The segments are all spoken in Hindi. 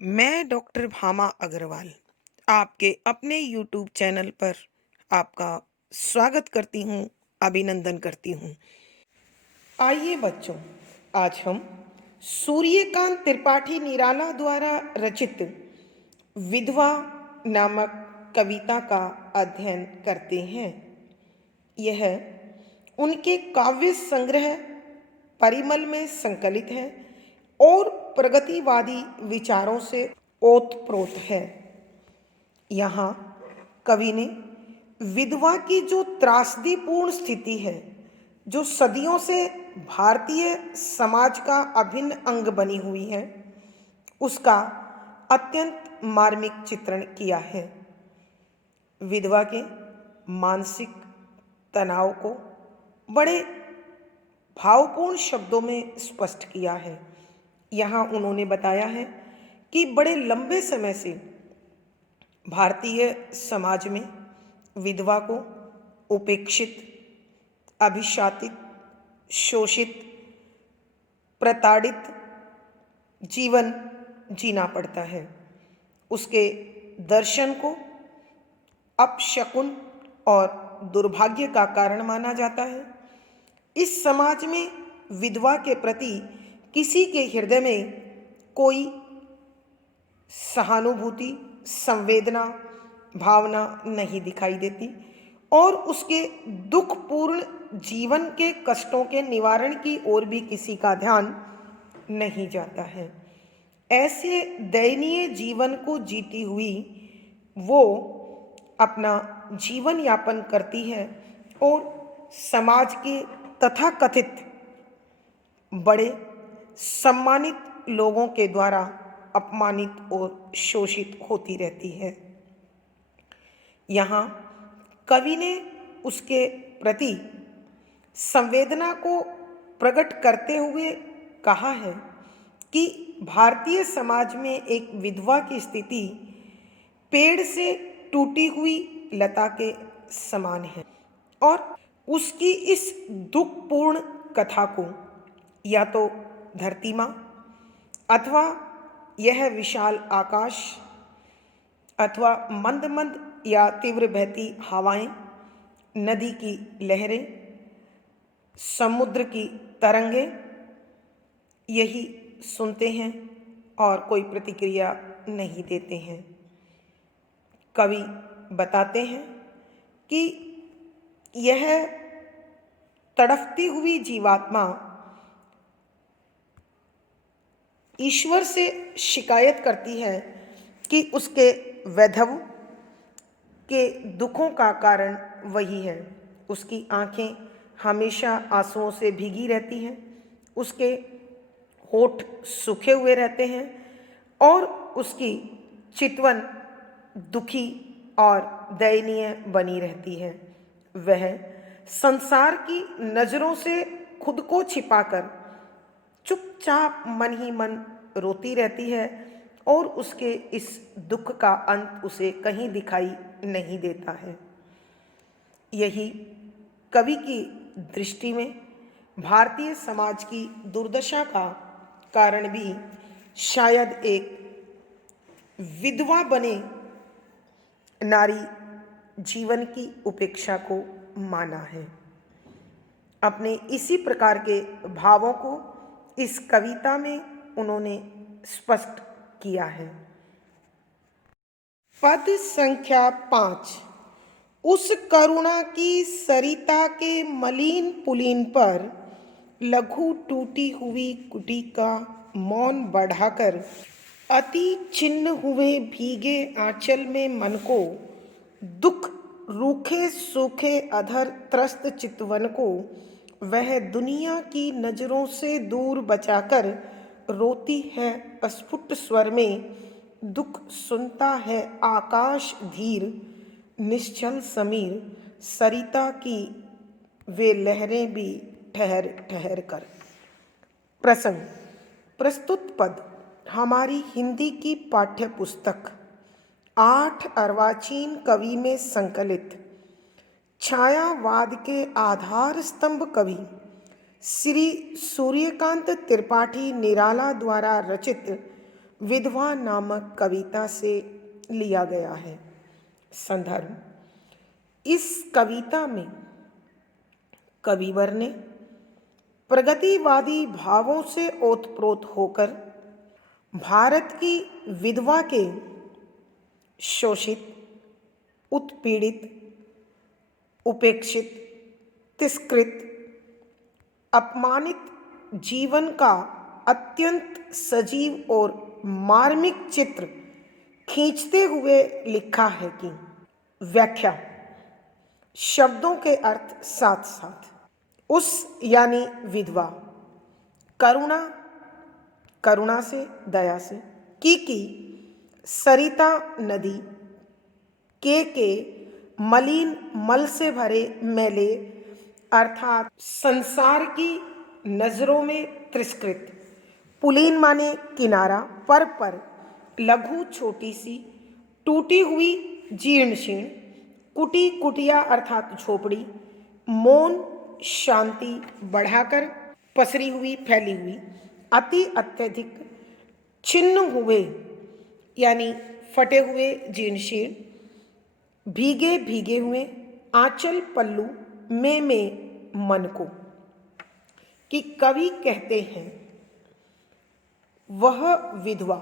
मैं डॉक्टर भामा अग्रवाल आपके अपने यूट्यूब चैनल पर आपका स्वागत करती हूँ, अभिनंदन करती हूँ। आइए बच्चों, आज हम सूर्यकांत त्रिपाठी निराला द्वारा रचित विधवा नामक कविता का अध्ययन करते हैं। यह उनके काव्य संग्रह परिमल में संकलित है और प्रगतिवादी विचारों से ओतप्रोत है। यहाँ कवि ने विधवा की जो त्रासदीपूर्ण स्थिति है, जो सदियों से भारतीय समाज का अभिन्न अंग बनी हुई है, उसका अत्यंत मार्मिक चित्रण किया है। विधवा के मानसिक तनाव को बड़े भावपूर्ण शब्दों में स्पष्ट किया है। यहाँ उन्होंने बताया है कि बड़े लंबे समय से भारतीय समाज में विधवा को उपेक्षित, अभिशापित, शोषित, प्रताड़ित जीवन जीना पड़ता है। उसके दर्शन को अपशकुन और दुर्भाग्य का कारण माना जाता है। इस समाज में विधवा के प्रति किसी के हृदय में कोई सहानुभूति, संवेदना, भावना नहीं दिखाई देती और उसके दुखपूर्ण जीवन के कष्टों के निवारण की ओर भी किसी का ध्यान नहीं जाता है। ऐसे दयनीय जीवन को जीती हुई वो अपना जीवन यापन करती है और समाज के तथाकथित बड़े सम्मानित लोगों के द्वारा अपमानित और शोषित होती रहती है। यहाँ कवि ने उसके प्रति संवेदना को प्रकट करते हुए कहा है कि भारतीय समाज में एक विधवा की स्थिति पेड़ से टूटी हुई लता के समान है और उसकी इस दुखपूर्ण कथा को या तो धरती माँ अथवा यह विशाल आकाश अथवा मंद मंद या तीव्र बहती हवाएं, नदी की लहरें, समुद्र की तरंगें यही सुनते हैं और कोई प्रतिक्रिया नहीं देते हैं। कवि बताते हैं कि यह तड़फती हुई जीवात्मा ईश्वर से शिकायत करती है कि उसके वैधव के दुखों का कारण वही है। उसकी आंखें हमेशा आंसुओं से भीगी रहती हैं, उसके होठ सूखे हुए रहते हैं और उसकी चितवन दुखी और दयनीय बनी रहती है। वह संसार की नज़रों से खुद को छिपाकर चुपचाप मन ही मन रोती रहती है और उसके इस दुख का अंत उसे कहीं दिखाई नहीं देता है। यही कवि की दृष्टि में भारतीय समाज की दुर्दशा का कारण भी शायद एक विधवा बने नारी जीवन की उपेक्षा को माना है। अपने इसी प्रकार के भावों को इस कविता में उन्होंने स्पष्ट किया है। पद संख्या 5। उस करुणा की सरिता के मलिन पुलिन पर लघु टूटी हुई कुटी का मौन बढ़ाकर अति छिन्न हुए भीगे आंचल में मन को दुख रूखे सूखे अधर त्रस्त चितवन को वह दुनिया की नजरों से दूर बचाकर रोती है अस्फुट स्वर में। दुख सुनता है आकाश धीर निश्चल समीर सरिता की वे लहरें भी ठहर ठहर कर। प्रसंग। प्रस्तुत पद हमारी हिंदी की पाठ्य पुस्तक 8 अर्वाचीन कवि में संकलित छायावाद के आधार स्तंभ कवि श्री सूर्यकांत त्रिपाठी निराला द्वारा रचित विधवा नामक कविता से लिया गया है। संदर्भ: इस कविता में कविवर ने प्रगतिवादी भावों से ओतप्रोत होकर भारत की विधवा के शोषित, उत्पीड़ित, उपेक्षित, तिरस्कृत, अपमानित जीवन का अत्यंत सजीव और मार्मिक चित्र खींचते हुए लिखा है कि व्याख्या: शब्दों के अर्थ साथ साथ। उस यानी विधवा, करुणा, करुणा से, दया से, की सरिता नदी, के मलिन मल से भरे मेले अर्थात संसार की नजरों में तिरस्कृत, पुलीन माने किनारा, पर लघु छोटी सी, टूटी हुई जीर्ण शीर्ण, कुटी कुटिया अर्थात झोपड़ी, मौन शांति बढ़ाकर पसरी हुई फैली हुई, अति अत्यधिक, छिन्न हुए यानी फटे हुए जीर्ण शीर्ण, भीगे भीगे हुए, आंचल पल्लू में मन को। कि कवि कहते हैं वह विधवा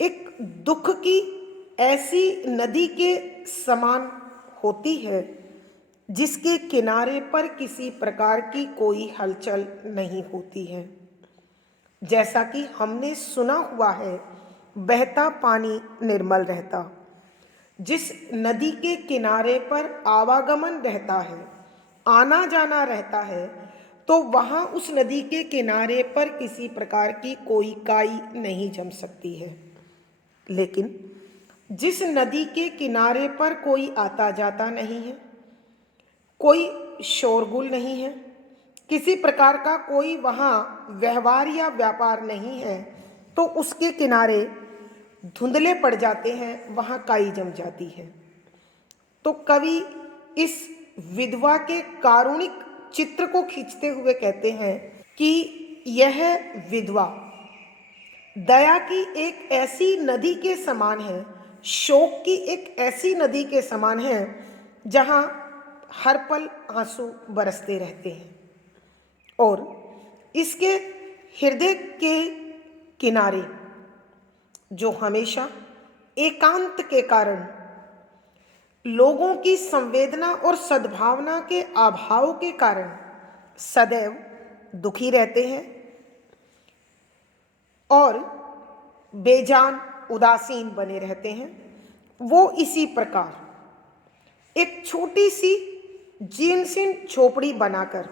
एक दुख की ऐसी नदी के समान होती है जिसके किनारे पर किसी प्रकार की कोई हलचल नहीं होती है। जैसा कि हमने सुना हुआ है, बहता पानी निर्मल रहता। जिस नदी के किनारे पर आवागमन रहता है, आना जाना रहता है, तो वहाँ उस नदी के किनारे पर किसी प्रकार की कोई काई नहीं जम सकती है। लेकिन जिस नदी के किनारे पर कोई आता जाता नहीं है, कोई शोरगुल नहीं है, किसी प्रकार का कोई वहाँ व्यवहार या व्यापार नहीं है, तो उसके किनारे धुंधले पड़ जाते हैं, वहाँ काई जम जाती है। तो कवि इस विधवा के कारुणिक चित्र को खींचते हुए कहते हैं कि यह विधवा दया की एक ऐसी नदी के समान है, शोक की एक ऐसी नदी के समान है, जहाँ हर पल आंसू बरसते रहते हैं और इसके हृदय के किनारे जो हमेशा एकांत के कारण, लोगों की संवेदना और सद्भावना के अभाव के कारण सदैव दुखी रहते हैं और बेजान उदासीन बने रहते हैं, वो इसी प्रकार एक छोटी सी जीर्ण शीर्ण झोपड़ी बनाकर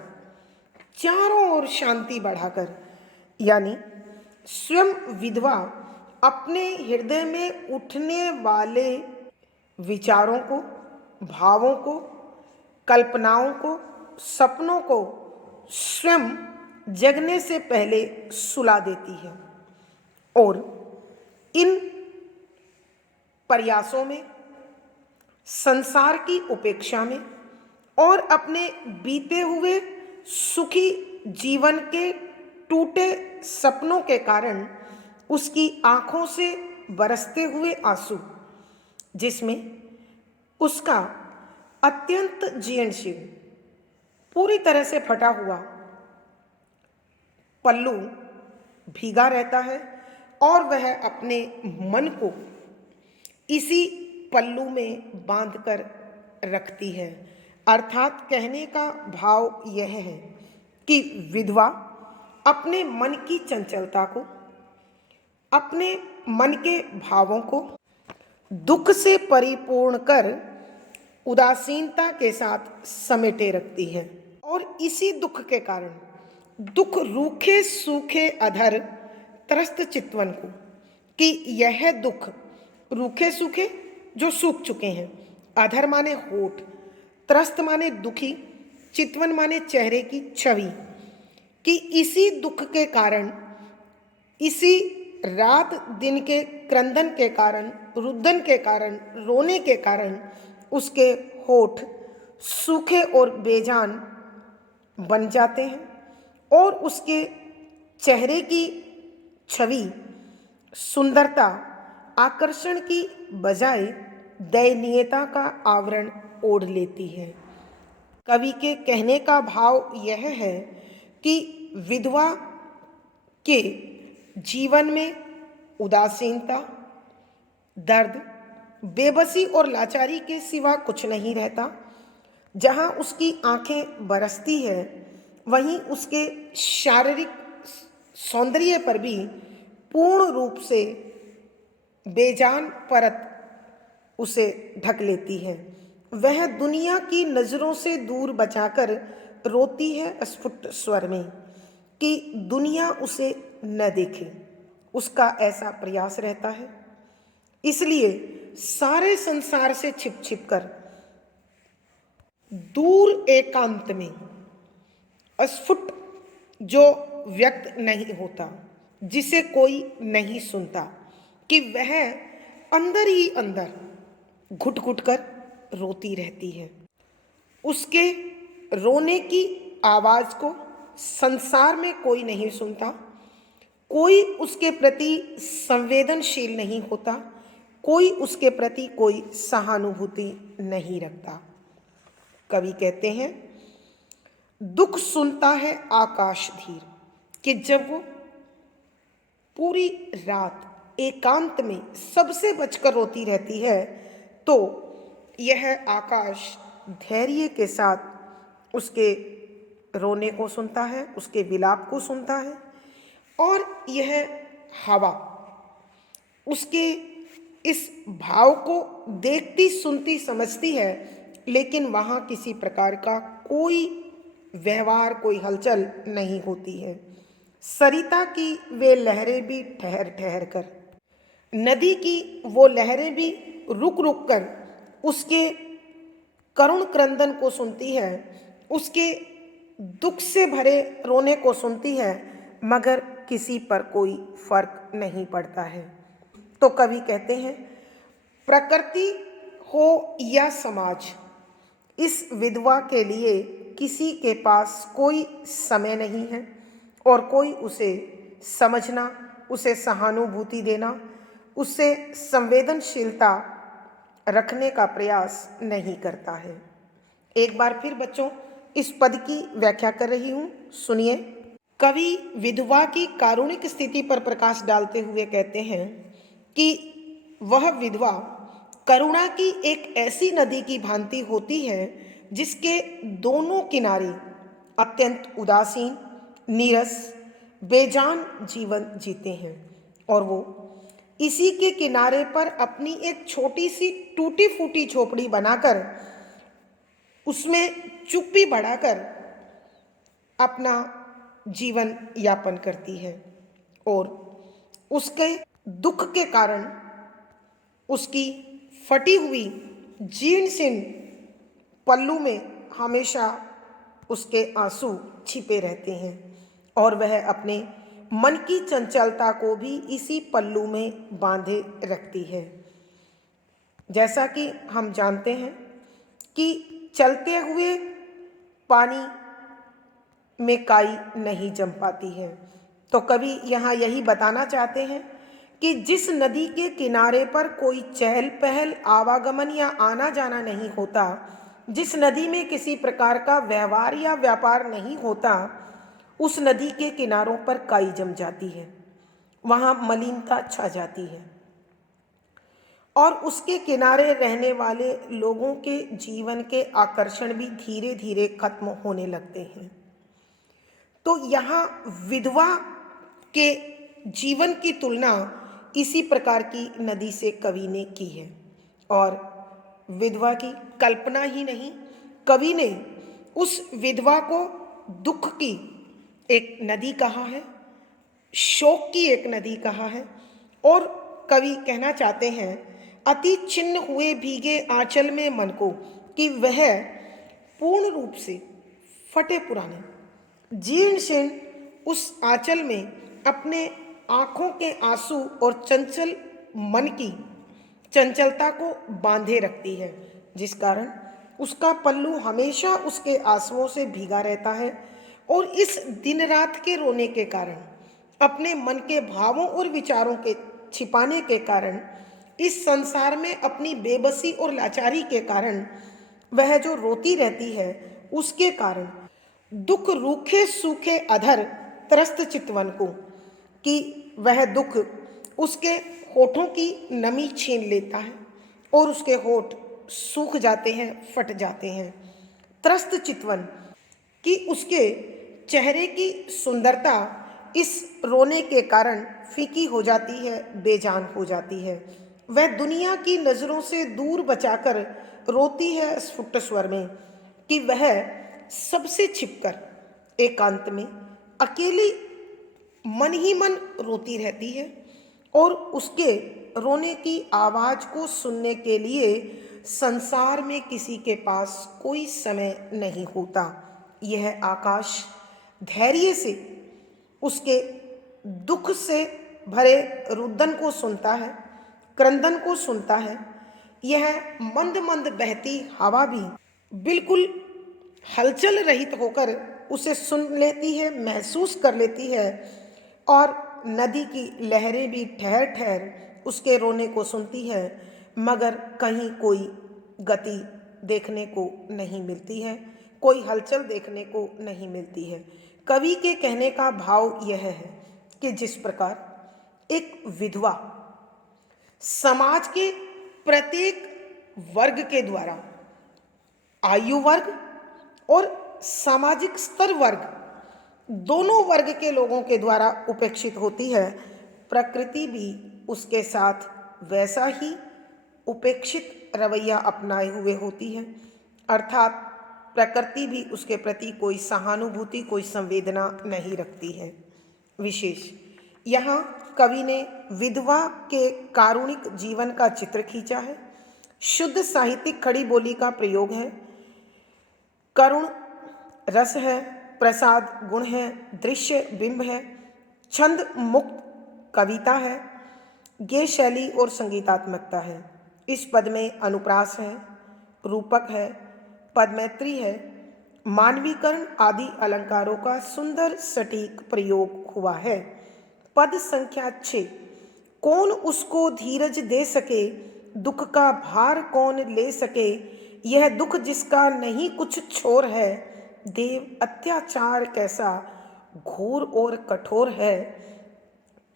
चारों ओर शांति बढ़ाकर, यानी स्वयं विधवा अपने हृदय में उठने वाले विचारों को, भावों को, कल्पनाओं को, सपनों को स्वयं जगने से पहले सुला देती है और इन प्रयासों में, संसार की उपेक्षा में और अपने बीते हुए सुखी जीवन के टूटे सपनों के कारण उसकी आंखों से बरसते हुए आंसू, जिसमें उसका अत्यंत जीर्ण शीर्ण, पूरी तरह से फटा हुआ पल्लू भीगा रहता है और वह अपने मन को इसी पल्लू में बांधकर रखती है। अर्थात कहने का भाव यह है कि विधवा अपने मन की चंचलता को, अपने मन के भावों को दुख से परिपूर्ण कर उदासीनता के साथ समेटे रखती है और इसी दुख के कारण, दुख रूखे सूखे अधर त्रस्त चितवन को, कि यह दुख रूखे सूखे जो सूख चुके हैं, अधर माने होठ, त्रस्त माने दुखी, चितवन माने चेहरे की छवि, कि इसी दुख के कारण, इसी रात दिन के क्रंदन के कारण, रुदन के कारण, रोने के कारण उसके होठ सूखे और बेजान बन जाते हैं और उसके चेहरे की छवि सुंदरता आकर्षण की बजाय दयनीयता का आवरण ओढ़ लेती है। कवि के कहने का भाव यह है कि विधवा के जीवन में उदासीनता, दर्द, बेबसी और लाचारी के सिवा कुछ नहीं रहता। जहाँ उसकी आंखें बरसती है, वहीं उसके शारीरिक सौंदर्य पर भी पूर्ण रूप से बेजान परत उसे ढक लेती है। वह दुनिया की नज़रों से दूर बचाकर रोती है स्फुट स्वर में कि दुनिया उसे न देखे। उसका ऐसा प्रयास रहता है। इसलिए सारे संसार से छिप छिप कर दूर एकांत में अस्फुट जो व्यक्त नहीं होता, जिसे कोई नहीं सुनता, कि वह अंदर ही अंदर घुट घुट कर रोती रहती है। उसके रोने की आवाज़ को संसार में कोई नहीं सुनता, कोई उसके प्रति संवेदनशील नहीं होता, कोई उसके प्रति कोई सहानुभूति नहीं रखता। कवि कहते हैं, दुख सुनता है आकाश धीर, कि जब वो पूरी रात एकांत में सबसे बचकर रोती रहती है, तो यह आकाश धैर्य के साथ उसके रोने को सुनता है, उसके विलाप को सुनता है। और यह हवा उसके इस भाव को देखती, सुनती, समझती है, लेकिन वहाँ किसी प्रकार का कोई व्यवहार, कोई हलचल नहीं होती है। सरिता की वे लहरें भी ठहर ठहर कर, नदी की वो लहरें भी रुक रुक कर उसके करुण क्रंदन को सुनती है, उसके दुख से भरे रोने को सुनती है, मगर किसी पर कोई फर्क नहीं पड़ता है। तो कवि कहते हैं, प्रकृति हो या समाज, इस विधवा के लिए किसी के पास कोई समय नहीं है और कोई उसे समझना, उसे सहानुभूति देना, उससे संवेदनशीलता रखने का प्रयास नहीं करता है। एक बार फिर बच्चों इस पद की व्याख्या कर रही हूँ, सुनिए। कवि विधवा की कारुणिक स्थिति पर प्रकाश डालते हुए कहते हैं कि वह विधवा करुणा की एक ऐसी नदी की भांति होती है जिसके दोनों किनारे अत्यंत उदासीन, नीरस, बेजान जीवन जीते हैं, और वो इसी के किनारे पर अपनी एक छोटी सी टूटी फूटी झोपड़ी बनाकर उसमें चुप्पी बढ़ाकर अपना जीवन यापन करती है। और उसके दुख के कारण उसकी फटी हुई जीर्ण शीर्ण पल्लू में हमेशा उसके आंसू छिपे रहते हैं, और वह अपने मन की चंचलता को भी इसी पल्लू में बांधे रखती है। जैसा कि हम जानते हैं कि चलते हुए पानी में काई नहीं जम पाती है, तो कवि यहाँ यही बताना चाहते हैं कि जिस नदी के किनारे पर कोई चहल पहल, आवागमन या आना जाना नहीं होता, जिस नदी में किसी प्रकार का व्यवहार या व्यापार नहीं होता, उस नदी के किनारों पर काई जम जाती है, वहाँ मलिनता छा जाती है, और उसके किनारे रहने वाले लोगों के जीवन के आकर्षण भी धीरे धीरे खत्म होने लगते हैं। तो यहाँ विधवा के जीवन की तुलना इसी प्रकार की नदी से कवि ने की है, और विधवा की कल्पना ही नहीं, कवि ने उस विधवा को दुख की एक नदी कहा है, शोक की एक नदी कहा है, और कवि कहना चाहते हैं, अति छिन्न हुए भीगे आंचल में मन को, कि वह पूर्ण रूप से फटे पुराने जीर्ण शीर्ण उस आंचल में अपने आँखों के आंसू और चंचल मन की चंचलता को बांधे रखती है, जिस कारण उसका पल्लू हमेशा उसके आंसुओं से भीगा रहता है, और इस दिन रात के रोने के कारण अपने मन के भावों और विचारों के छिपाने के कारण, इस संसार में अपनी बेबसी और लाचारी के कारण, वह जो रोती रहती है उसके कारण, दुख रूखे सूखे अधर त्रस्त चितवन को, कि वह दुख उसके होठों की नमी छीन लेता है और उसके होठ सूख जाते हैं, फट जाते हैं। त्रस्त चितवन, कि उसके चेहरे की सुंदरता इस रोने के कारण फीकी हो जाती है, बेजान हो जाती है। वह दुनिया की नज़रों से दूर बचाकर रोती है स्फुट स्वर में, कि वह सबसे छिपकर एकांत में अकेली मन ही मन रोती रहती है और उसके रोने की आवाज़ को सुनने के लिए संसार में किसी के पास कोई समय नहीं होता। यह आकाश धैर्य से उसके दुख से भरे रुदन को सुनता है, क्रंदन को सुनता है। यह मंद मंद बहती हवा भी बिल्कुल हलचल रहित होकर उसे सुन लेती है, महसूस कर लेती है, और नदी की लहरें भी ठहर ठहर उसके रोने को सुनती है, मगर कहीं कोई गति देखने को नहीं मिलती है, कोई हलचल देखने को नहीं मिलती है। कवि के कहने का भाव यह है कि जिस प्रकार एक विधवा समाज के प्रत्येक वर्ग के द्वारा, आयु वर्ग और सामाजिक स्तर वर्ग, दोनों वर्ग के लोगों के द्वारा उपेक्षित होती है, प्रकृति भी उसके साथ वैसा ही उपेक्षित रवैया अपनाए हुए होती है। अर्थात प्रकृति भी उसके प्रति कोई सहानुभूति, कोई संवेदना नहीं रखती है। विशेष यहाँ कवि ने विधवा के कारुणिक जीवन का चित्र खींचा है। शुद्ध साहित्यिक खड़ी बोली का प्रयोग है, करुण रस है, प्रसाद गुण है, दृश्य बिंब है, छंद मुक्त कविता है, गेय शैली और संगीतात्मकता है। इस पद में अनुप्रास है, रूपक है, पदमैत्री है, मानवीकरण आदि अलंकारों का सुंदर सटीक प्रयोग हुआ है। पद संख्या 6, कौन उसको धीरज दे सके, दुख का भार कौन ले सके, यह दुख जिसका नहीं कुछ छोर है, देव अत्याचार कैसा घोर और कठोर है,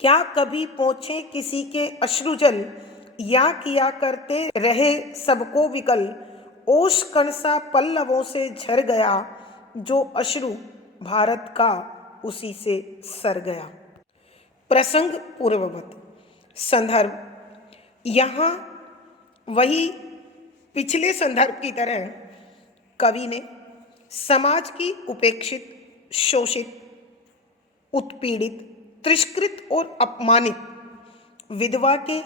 क्या कभी पहुँचे किसी के अश्रुजल, या किया करते रहे सबको विकल, ओश कणसा पल्लवों से झर गया, जो अश्रु भारत का उसी से सर गया। प्रसंग पूर्ववत। संदर्भ, यहाँ वही पिछले संदर्भ की तरह कवि ने समाज की उपेक्षित, शोषित, उत्पीड़ित, तिरस्कृत और अपमानित विधवा के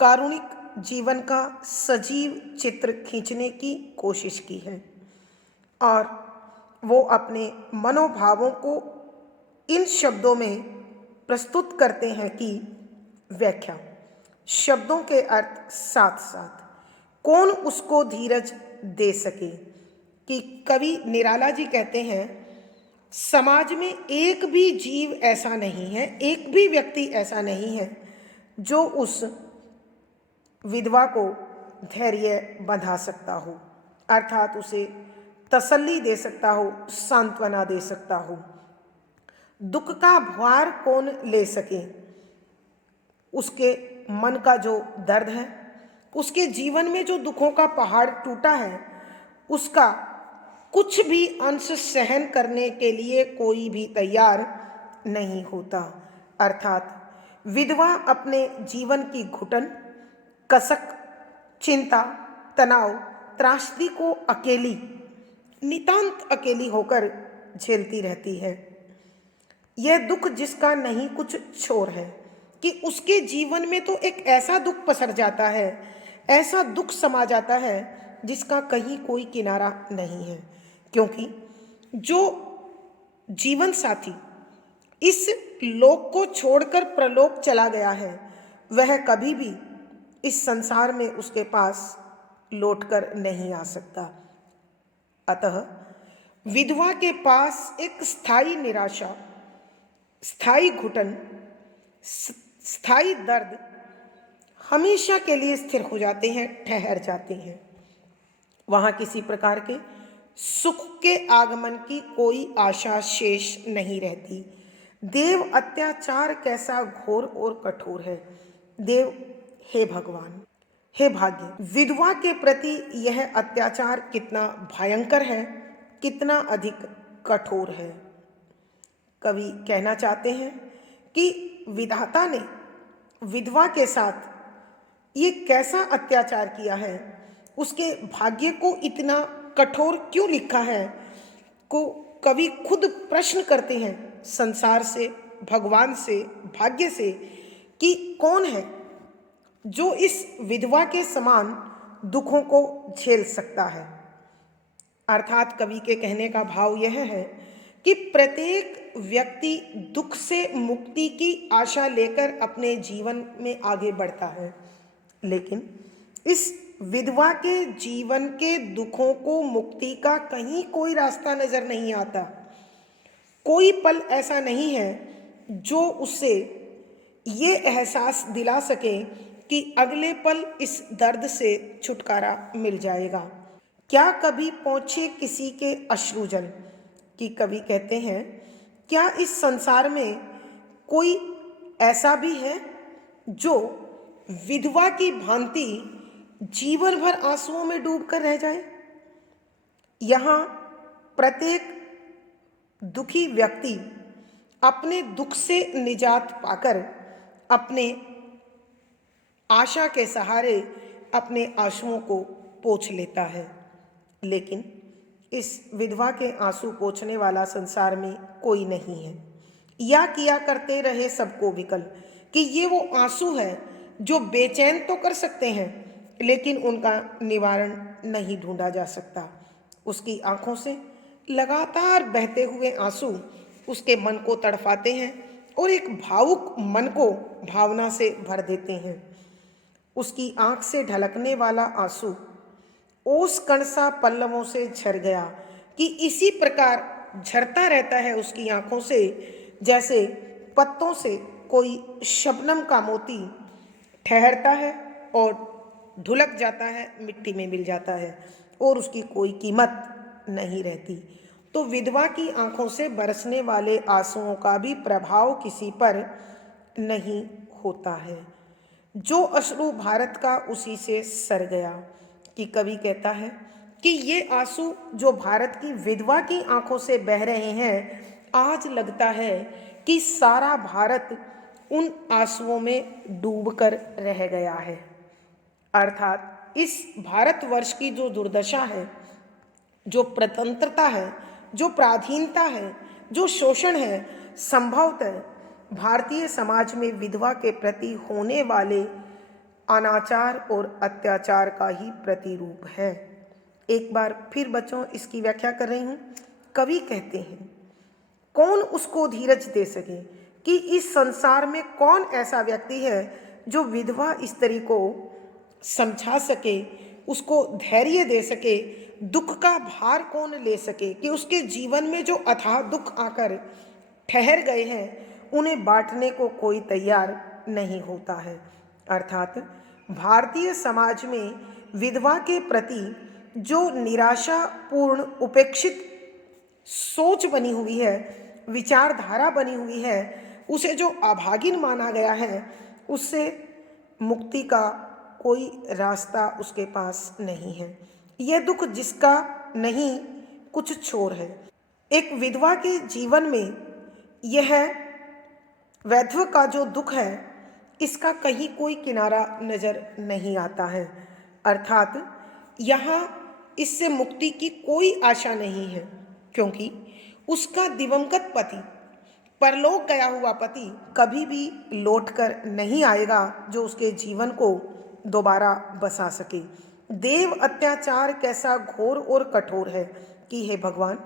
कारुणिक जीवन का सजीव चित्र खींचने की कोशिश की है, और वो अपने मनोभावों को इन शब्दों में प्रस्तुत करते हैं कि व्याख्या, शब्दों के अर्थ साथ साथ कौन उसको धीरज दे सके, कि कवि निराला जी कहते हैं समाज में एक भी जीव ऐसा नहीं है, एक भी व्यक्ति ऐसा नहीं है जो उस विधवा को धैर्य बंधा सकता हो, अर्थात उसे तसल्ली दे सकता हो, सांत्वना दे सकता हो। दुख का भार कौन ले सके, उसके मन का जो दर्द है, उसके जीवन में जो दुखों का पहाड़ टूटा है, उसका कुछ भी अंश सहन करने के लिए कोई भी तैयार नहीं होता। अर्थात विधवा अपने जीवन की घुटन, कसक, चिंता, तनाव, त्रासदी को अकेली, नितांत अकेली होकर झेलती रहती है। यह दुख जिसका नहीं कुछ छोर है, कि उसके जीवन में तो एक ऐसा दुख पसर जाता है, ऐसा दुख समा जाता है जिसका कहीं कोई किनारा नहीं है, क्योंकि जो जीवन साथी इस लोक को छोड़कर प्रलोक चला गया है, वह कभी भी इस संसार में उसके पास लौटकर नहीं आ सकता। अतः विधवा के पास एक स्थायी निराशा, स्थायी घुटन, स्थायी दर्द हमेशा के लिए स्थिर हो जाते हैं, ठहर जाते हैं। वहां किसी प्रकार के सुख के आगमन की कोई आशा शेष नहीं रहती। देव अत्याचार कैसा घोर और कठोर है। देव, हे भगवान, हे भाग्य, विधवा के प्रति यह अत्याचार कितना भयंकर है, कितना अधिक कठोर है। कवि कहना चाहते हैं कि विधाता ने विधवा के साथ ये कैसा अत्याचार किया है, उसके भाग्य को इतना कठोर क्यों लिखा है, को कवि खुद प्रश्न करते हैं संसार से, भगवान से, भाग्य से, कि कौन है जो इस विधवा के समान दुखों को झेल सकता है। अर्थात कवि के कहने का भाव यह है कि प्रत्येक व्यक्ति दुख से मुक्ति की आशा लेकर अपने जीवन में आगे बढ़ता है, लेकिन इस विधवा के जीवन के दुखों को मुक्ति का कहीं कोई रास्ता नजर नहीं आता। कोई पल ऐसा नहीं है जो उससे ये एहसास दिला सके कि अगले पल इस दर्द से छुटकारा मिल जाएगा। क्या कभी पहुँचे किसी के अश्रुजल, कि कवि कहते हैं, क्या इस संसार में कोई ऐसा भी है जो विधवा की भांति जीवन भर आंसुओं में डूबकर रह जाए। यहाँ प्रत्येक दुखी व्यक्ति अपने दुख से निजात पाकर अपने आशा के सहारे अपने आंसुओं को पोंछ लेता है, लेकिन इस विधवा के आंसू पोंछने वाला संसार में कोई नहीं है। या किया करते रहे सबको विकल, कि ये वो आंसू है जो बेचैन तो कर सकते हैं, लेकिन उनका निवारण नहीं ढूंढा जा सकता। उसकी आंखों से लगातार बहते हुए आंसू उसके मन को तड़फाते हैं और एक भावुक मन को भावना से भर देते हैं। उसकी आंख से ढलकने वाला आंसू ओस कण सा पल्लवों से झर गया, कि इसी प्रकार झरता रहता है उसकी आंखों से, जैसे पत्तों से कोई शबनम का मोती ठहरता है और ढुलक जाता है, मिट्टी में मिल जाता है और उसकी कोई कीमत नहीं रहती। तो विधवा की आंखों से बरसने वाले आंसुओं का भी प्रभाव किसी पर नहीं होता है। जो अश्रु भारत का उसी से सर गया, कि कवि कहता है कि ये आंसू जो भारत की विधवा की आंखों से बह रहे हैं, आज लगता है कि सारा भारत उन आंसुओं में डूबकर रह गया है। अर्थात इस भारतवर्ष की जो दुर्दशा है, जो प्रतंत्रता है, जो पराधीनता है, जो शोषण है, संभवतः भारतीय समाज में विधवा के प्रति होने वाले अनाचार और अत्याचार का ही प्रतिरूप है। एक बार फिर बच्चों इसकी व्याख्या कर रही हूँ। कवि कहते हैं, कौन उसको धीरज दे सके, कि इस संसार में कौन ऐसा व्यक्ति है जो विधवा स्त्री को समझा सके, उसको धैर्य दे सके, दुख का भार कौन ले सके, कि उसके जीवन में जो अथाह दुख आकर ठहर गए हैं उन्हें बांटने को कोई तैयार नहीं होता है। अर्थात भारतीय समाज में विधवा के प्रति जो निराशापूर्ण उपेक्षित सोच बनी हुई है, विचारधारा बनी हुई है, उसे जो अभागिन माना गया है, उससे मुक्ति का कोई रास्ता उसके पास नहीं है। यह दुख जिसका नहीं कुछ छोर है। एक विधवा के जीवन में यह वैधव का जो दुख है, इसका कहीं कोई किनारा नजर नहीं आता है। अर्थात यहाँ इससे मुक्ति की कोई आशा नहीं है, क्योंकि उसका दिवंगत पति, परलोक गया हुआ पति कभी भी लौटकर नहीं आएगा जो उसके जीवन को दोबारा बसा सके। देव अत्याचार कैसा घोर और कठोर है, कि हे भगवान,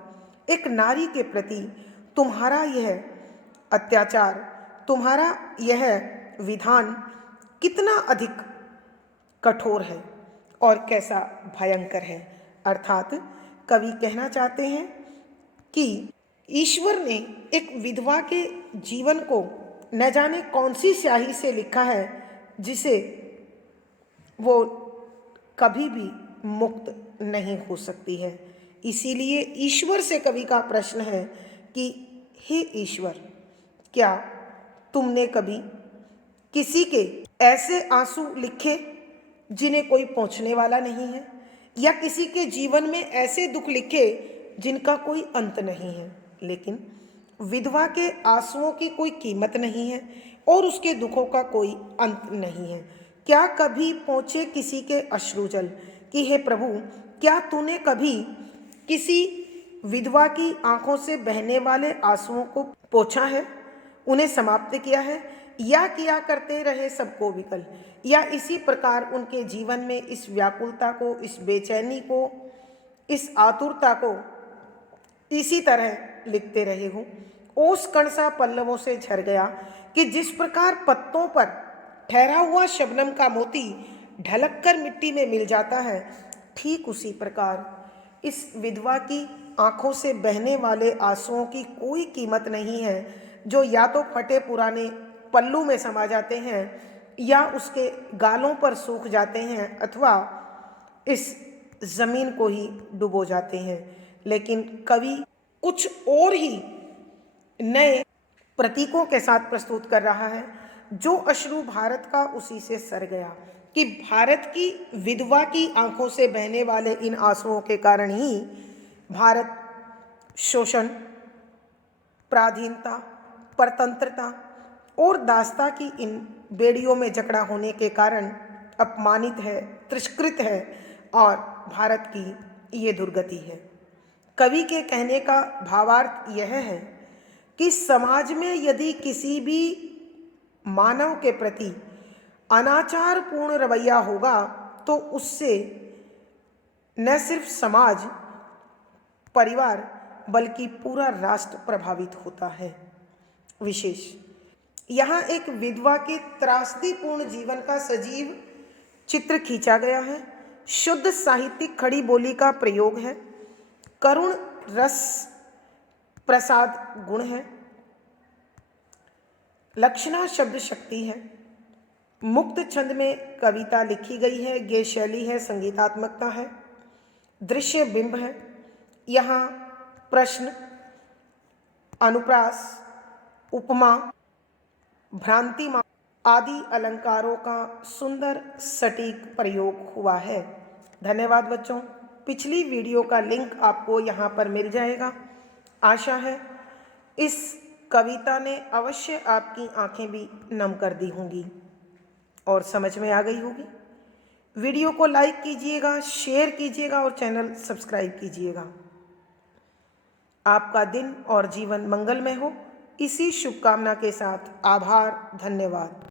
एक नारी के प्रति तुम्हारा यह अत्याचार, तुम्हारा यह विधान कितना अधिक कठोर है और कैसा भयंकर है। अर्थात कवि कहना चाहते हैं कि ईश्वर ने एक विधवा के जीवन को न जाने कौन सी स्याही से लिखा है, जिसे वो कभी भी मुक्त नहीं हो सकती है। इसीलिए ईश्वर से कवि का प्रश्न है कि हे ईश्वर, क्या तुमने कभी किसी के ऐसे आंसू लिखे जिन्हें कोई पहुंचने वाला नहीं है, या किसी के जीवन में ऐसे दुख लिखे जिनका कोई अंत नहीं है? लेकिन विधवा के आंसुओं की कोई कीमत नहीं है और उसके दुखों का कोई अंत नहीं है। क्या कभी पहुँचे किसी के अश्रुजल कि हे प्रभु, क्या तूने कभी किसी विधवा की आंखों से बहने वाले आंसुओं को पोंछा है, उन्हें समाप्त किया है, या किया करते रहे सबको विकल, या इसी प्रकार उनके जीवन में इस व्याकुलता को, इस बेचैनी को, इस आतुरता को इसी तरह लिखते रहे हो? ओस कण सा पल्लवों से झर गया कि जिस प्रकार पत्तों पर ठहरा हुआ शबनम का मोती ढलक कर मिट्टी में मिल जाता है, ठीक उसी प्रकार इस विधवा की आंखों से बहने वाले आंसुओं की कोई कीमत नहीं है, जो या तो फटे पुराने पल्लू में समा जाते हैं, या उसके गालों पर सूख जाते हैं, अथवा इस जमीन को ही डुबो जाते हैं। लेकिन कवि कुछ और ही नए प्रतीकों के साथ प्रस्तुत कर रहा है। जो अश्रु भारत का उसी से सर गया, कि भारत की विधवा की आंखों से बहने वाले इन आंसुओं के कारण ही भारत शोषण, पराधीनता, परतंत्रता और दासता की इन बेड़ियों में जकड़ा होने के कारण अपमानित है, तिरस्कृत है, और भारत की ये दुर्गति है। कवि के कहने का भावार्थ यह है कि समाज में यदि किसी भी मानव के प्रति अनाचारपूर्ण रवैया होगा, तो उससे न सिर्फ समाज, परिवार, बल्कि पूरा राष्ट्र प्रभावित होता है। विशेष यहाँ एक विधवा के त्रासदीपूर्ण जीवन का सजीव चित्र खींचा गया है। शुद्ध साहित्यिक खड़ी बोली का प्रयोग है, करुण रस प्रसाद गुण है, लक्षणा शब्द शक्ति है, मुक्त छंद में कविता लिखी गई है, गेय शैली है, संगीतात्मकता है, दृश्य बिंब है। यहाँ प्रश्न, अनुप्रास, उपमा, भ्रांति आदि अलंकारों का सुंदर सटीक प्रयोग हुआ है। धन्यवाद बच्चों। पिछली वीडियो का लिंक आपको यहाँ पर मिल जाएगा। आशा है इस कविता ने अवश्य आपकी आंखें भी नम कर दी होंगी और समझ में आ गई होगी। वीडियो को लाइक कीजिएगा, शेयर कीजिएगा और चैनल सब्सक्राइब कीजिएगा। आपका दिन और जीवन मंगलमय हो, इसी शुभकामना के साथ आभार, धन्यवाद।